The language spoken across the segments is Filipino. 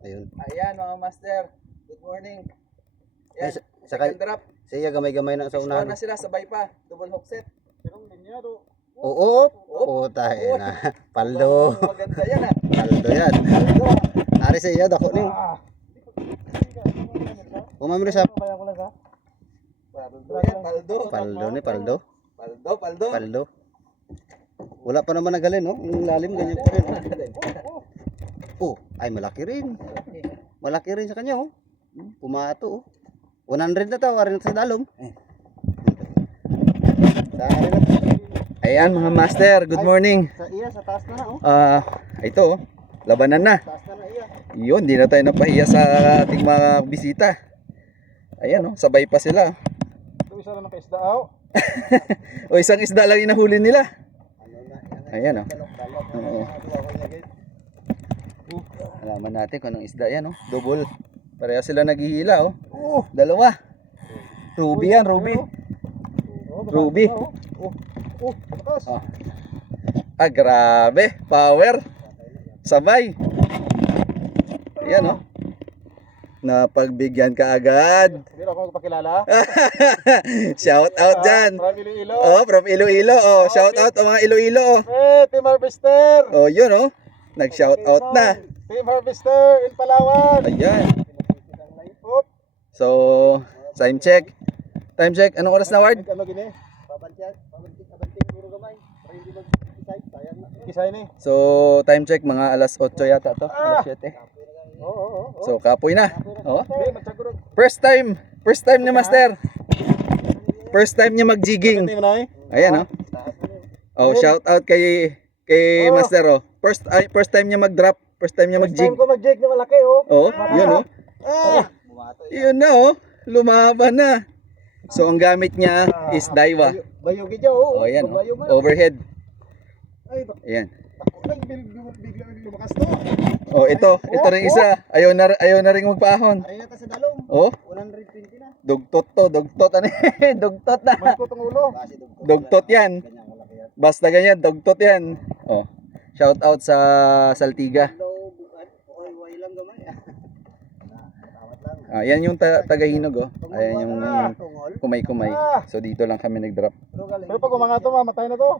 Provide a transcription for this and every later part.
Ayun. Ayan mga master. Good morning. Yan, Ay, second drop. Siya gamay-gamay na sa Fish on unahan. na sila, sabay pa. Double hook set. Oo. Oo, tayo na. Paldo. Maganda yan ah. Paldo yan. Paldo. Ari sa iya, dako niyo. Umamili sa Paldo yan, paldo. paldo ni paldo. Paldo. Paldo. Wala pa naman nagalin, no? Yung lalim ganyan pa rin. Oh, ay malaki rin. Malaki rin sa kanya, oh. Pumato, oh. 100 na to, warin sa dalom. Sa arin na to. Ayan mga master, good morning. Sa iya, sa taas na, oh. Ito oh, labanan na. Taas na iya. Yun, di na tayo napahiya sa ating mga bisita. Ayan oh, sabay pa sila. Isa lang ng kaisda aw. O isang isda lang inahuli nila. Ayan oh. Oo. Alaman natin kung anong isda yan oh. Double. Pareha sila naghihila oh. Dalawa. Ruby yan, Ruby. Ruby. Bakas. Grabe. Power. Sabay. Ayan oh. Napagbigyan ka agad. Hindi ako magpakilala. Shout out dyan. From Iloilo. Oh, from Iloilo. Oh, shout out o mga Iloilo. Oh. Team Harvester. Oh, yun oh. Nag-shout out na. Team Harvester in Palawan. Ayan. Oop. So, time check. Time check. Anong oras na, Ward? Ano gini? Babantik puro gamay. Para hindi mag-decide, sayang na. Kisay ni. So, time check. Mga alas 8 yata to. Alas 7. Oo. So, kapoy na. Oh. Hindi, matsagurog. First time. First time ni Master. First time niya mag-jigging. Team na Ayan oh. Oh, shout out kay Master oh. First time niya mag-drop. First time niya mag-jig. Time ko mag-jig na malaki oh. Oh, yun oh. Yun na oh. Lumaban na. So, ang gamit niya is Daiwa. Bayugi dyan oh. Oh, ayan oh. Bayo man. Overhead. Ay, Ayan. biglang lumakas to. Oh, ito ring isa. Ayaw na ring magpaahon. Ay na ta sa dalom. Oh, 120 na. dugtot to, dugtot ano? Dugtot na. Malikot ang ulo. Kasi dugtong. Dugtot 'yan. Ganyan malaki yan. Basta ganyan, dugtot 'yan. Oh. Shout out sa Saltiga. Hello, bukan. Okay, way lang gamay. Tawat lang. Yan yung tagahinog oh. Ayan yung Tungol. kumay-kumay. So dito lang kami nag-drop. Pero pag umanga to, mamatay na to.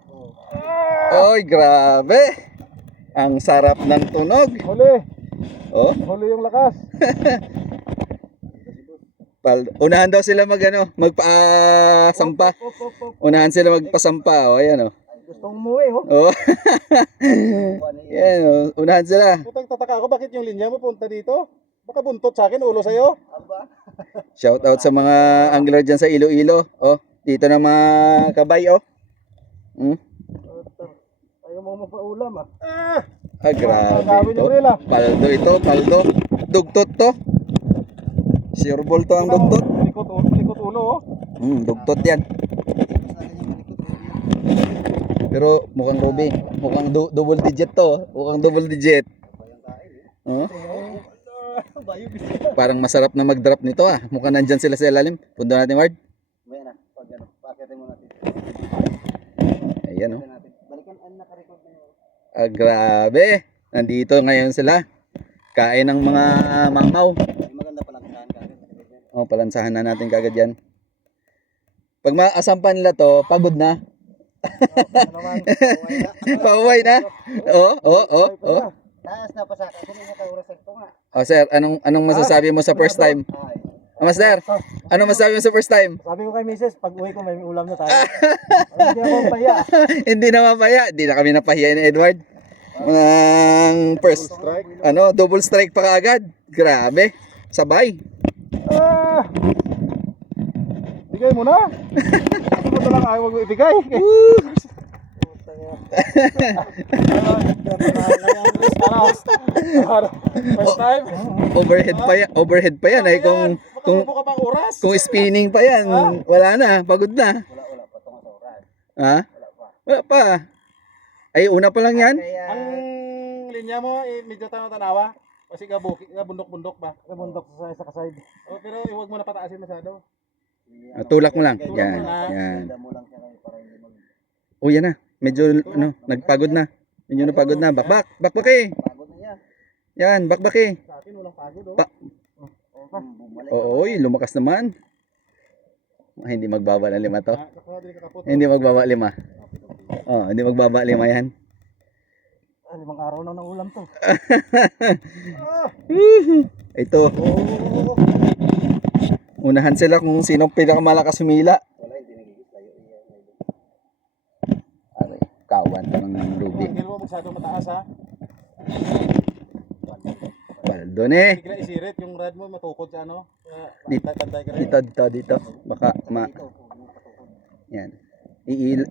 Oy, grabe. Ang sarap ng tunog. Huli. Oh, Huli yung lakas. unahan daw sila magpa-sampa. Unahan sila magpasampa. Oh, ayan oh. Gustong umuwi oh. Oh. Yan oh. Unahan sila. Putang tataka ako, bakit yung linya mo punta dito? Baka buntot sa akin, ulo sa'yo. Aba. Shout out sa mga angler dyan sa Iloilo. Oh, dito na mga kabay oh. Ayaw mo mapaulam ah. Grabe Gawin ito. yung reel ah. Paldo. Dugtot to. Sure ball to ang dugtot. Likot ulo oh. Dugtot yan. Pero mukhang Ruby. Mukhang double digit to. Mukhang double digit. Oh. Parang masarap na mag-drop nito ah. Mukhang nandyan sila sa ilalim. Pundo natin, Ward. May na. Pag ano, pakitin mo natin. Ayan oh. Balikan ang naka-record na yun. Grabe. Nandito ngayon sila. Kain ng mga mamaw. May maganda palang saan kagad. Oh, palansahan na natin kagad yan. Pag maasampan nila to, pagod na. Pauwi na. Oh. Taas na pasaka. Kung ina ka oras ito nga. Oh, sir, anong masasabi mo sa first time? Ay. Master, anong masasabi mo sa first time? Sabi ko kay Mrs. pag uwi ko may ulam na tayo. Hindi ako pahiya. Hindi na mapaya. Hindi na kami napahiya ni Edward. Ang first, double strike pa kaagad. Grabe. Sabay. Bigay mo na. Ako mo lang ayaw mo ibigay. First time. Overhead pa yan. Ay, kung Buka pang oras. kung spinning pa yan, wala na. Pagod na. Wala pa tong sa oras. Ha? Wala pa. Wala pa. Ay, una pa lang yan. Kaya Ang linya mo medyo tanawa. Kasi bundok-bundok ba? Bundok sa side. Oh, pero huwag mo na pataasin masyado. Tulak mo lang. Tulak Yan. mo lang. Yan. mo lang siya kayo para hindi mag Yan na. Medyo, nagpagod na. Medyo napagod na. Bakbak eh. pagod na yan. Yan, bakbaki. Sa akin walang pagod oh. Pa- Oo, lumakas naman. Hindi magbaba ng 5 to. Nakuha din kakapot. Hindi magbaba 5. Oh, hindi magbaba 5 yan. 5 araw na ng ulam to. Ito. Unahan sila kung sinong pinakamalakas humila. Aray, kawan ng Ruby. Hindi mo masyado mataas ha. Baldon eh. Bigla isirit yung rad mo matukod sa ano. Dito. Pantay ka rin. Dito. Baka yan.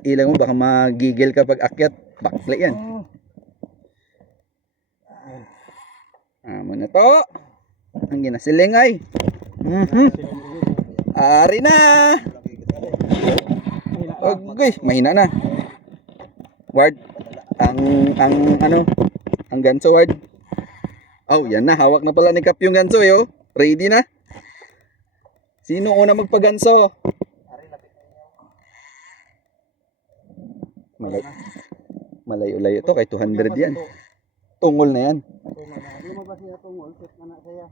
Ilang mo baka magigil ka pag akyat. Bakla yan. Muna to. Ang ginasiling ay. Ari na. Okay, mahina na. Ward. Ang ganso ward. Oh, yan na. Hawak na pala ni Kap yung ganso eh. Oh. Ready na. Sino una magpaganso? Malayo-layo to. Kay 200 yan. Tungol na yan. Lumabas siya tungol, set na siya.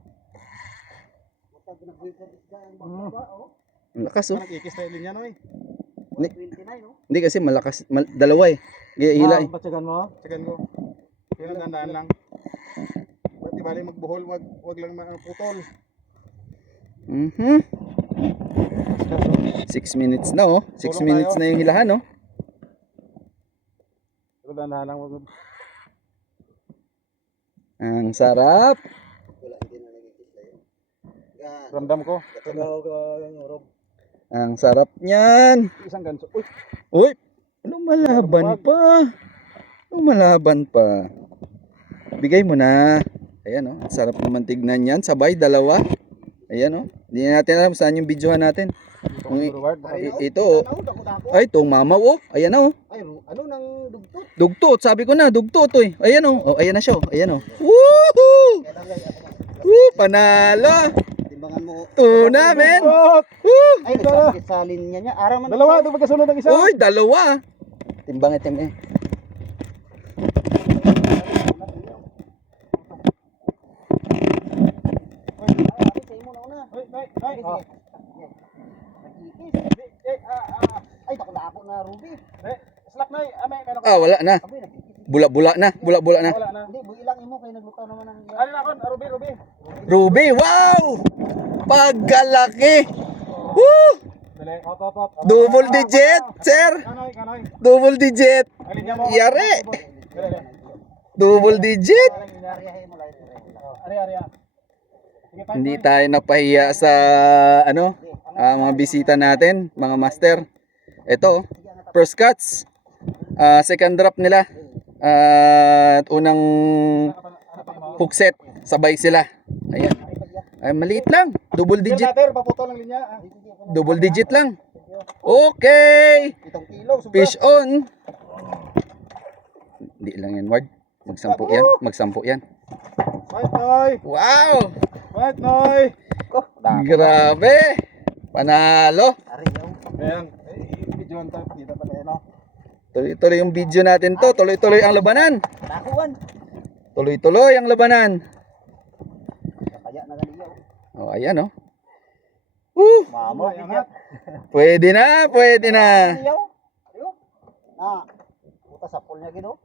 Butag nagwikod isda ang baba, oh. Ang lakas oh. Nag-ikis tayo linya no eh. 29, no? Hindi kasi malakas. Dalawa eh. Gaya hila eh. Patsagan mo? Tsagan ko. Pero dandaan lang. Ba't di bali magbuhol, wag lang putol. 6 minutes na oh. 6 minutes na yung hilahan oh. Pero dandaan lang. Ang sarap. Ramdam ko. Ang sarap niyan. Isang ganso. Uy! Uy, lumalaban pa. Lumalaban pa. Bigay mo na. Ayan oh, ang sarap naman tignan yan. Sabay, dalawa. Ayan oh. Hindi natin alam saan yung videohan natin. Ito oh. Ay, itong mamaw oh. Ayan oh. Ay, ano nang dugtot? Dugtot, sabi ko na, dugtot oh. Ayan oh. Oh, ayan na siya oh. Ayan oh. Woohoo! Panalo! Timbangan mo. Tuna, men! Ay, nagsakit sa linya niya. Araw man. Dalawa, ito magkasunod ang isa. Uy, dalawa! Timbang itim eh. Ay, ako na Ruby. Slack na meron ka. Ah, wala na. Abi, nakikis. Bula-bula na. Bula-bula na. Wala na. Hindi, buhi lang mo kay naglutaw naman ang Ano na ako, Ruby. Ruby, wow! Pagkalaki! Woo! Dali, hop. Double digit, sir! Kanoy. Double digit! Alin niya mo. Yari! Dali. Double digit! Ariyahin mo lang. Ari. Hindi tayo napahiya sa mga bisita natin, mga master. Ito, first cuts. Second drop nila. At unang hook set, sabay sila. Ayan. Ay, maliit lang. Double digit. Nater, paputol ang linya. Double digit lang. Okay. 7 kilo. Fish on. Hindi lang yan, Ward. Magsampu yan. Fight, Noy. Wow! Grabe! Panalo! Ariyaw. Ayan. Video ang top. Kita pa kayo, no? Tuloy-tuloy yung video natin to. Tuloy-tuloy ang labanan. Nakuan. Tuloy-tuloy ang labanan. Kaya na ganiyaw. Oh, ayan oh. Woo! Mamo, Angat. Pwede na. Ariyaw. Ariyo. Buta sa pool niya gino.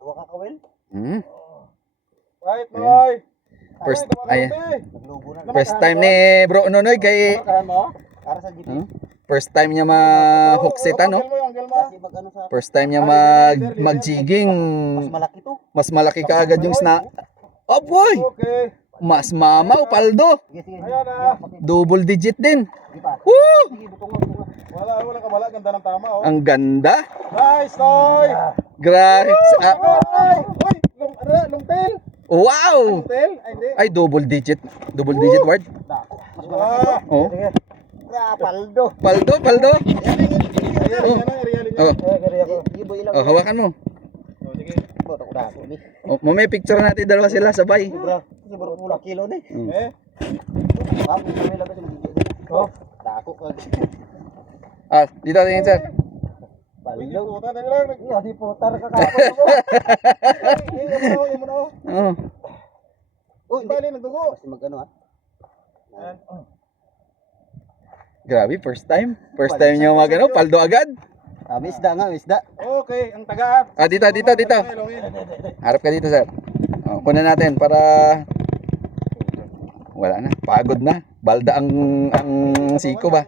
Duwa ka kawel. Fight, Noy. Naglubo na. First time ni Bro Nonoy kay Kahan mo? Para sa GP. first time niya ma-hook set ano. Angle mo. Kasi mag-ano sa... First time niya mag-jigging. Mas malaki to. Mas malaki ka agad yung Oh boy! Okay. Mas mamaw, paldo. Sige. Ayan na. Double digit din. Sige pa. Woo! Sige, butong. Wala kabala. Ganda ng tama, oh. Ang ganda. Nice, Noy. Grabe. Ay, long tail. Wow! Long tail? Ay, hindi. Ay, double digit. Double digit word. Mas malaki to. Oh. Paldo. Paldo. Area niya. Oh. Gari ako. Ibo ilaw. Oh, hawakan mo. Oh, sige. Boto ko dako ni. Oh, may picture natin dalawa sila sabay. Siguro pula kilo ni. Eh, Ako kami labas sa mga. Oh, dako ka. Ah, dito tingin sir. Paldo. puta na lang. Iya di putar ka kapon mo. Imo na. Oh. Oh, hindi. Bali, nagdugo. Kasi mag-ano ha. Grabe, first time. First time nyo mag ano, paldo agad. May isda nga, may isda. Okay, ang taga. Dito. Harap ka dito, sir. Kunan natin para wala na, pagod na. Balda ang siko ba?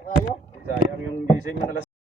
Sayang yung gising ng alas